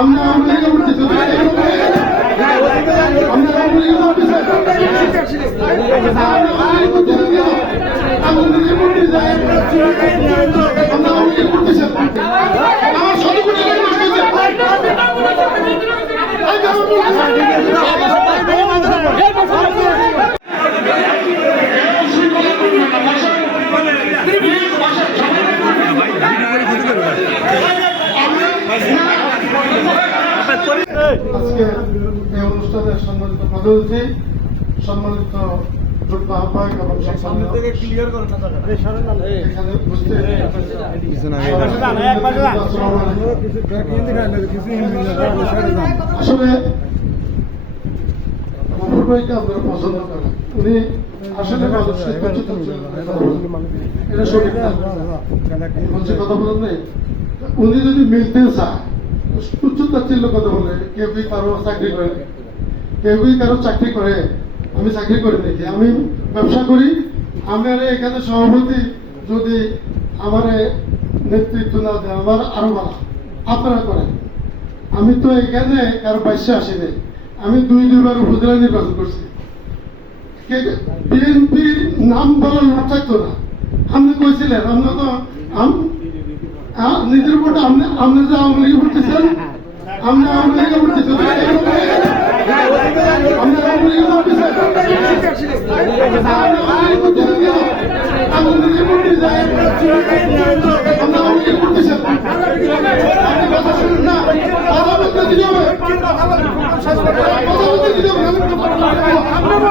আমরা আমরা উঠতেছি আজকে এই অনুষ্ঠানের সম্মানিত প্রধান অতিথি, সম্মানিত যুগ্ম আহ্বায়ক এবং এখানে উপস্থিত আসলে গফুর ভাইকে আপনারা পছন্দ করেন, উনি আসলে মানুষের এটা সঠিক না, বলছে কথা বলেন নাই। উনি যদি মিলতে চায় তুচ্ছ-তাচ্ছিল্য কথা বলে, কেউ কি কারো চাকরি করে, কেউ কি কারো চাকরি করে, আমি চাকরি করি নাকি, আমি ব্যবসা করি। আমার এখানে সভাপতি যদি আমার নেতৃত্ব না দেয় আমার আরো ভালো, আপনারা করেন। আমি তো এখানে কারো বাইশে আসিনি, আমি দুইবার উপজেলা নির্বাচন করছি। বিএনপির নাম বলার লোক থাকতো না, আপনি কইছিলেন, আমরা তো নিজের উপর আপনি যে আওয়ামী লীগে উঠতেছেন, আমরা আওয়ামী লীগে উঠতেছি, আমরা আওয়ামী লীগে উঠতেছেন, আমরা আওয়ামী লীগে উঠতেছেন। আপনি কথা শুনুন না, কথা বলতে দিতে হবে, কথা বলতে দিতে হবে। আমি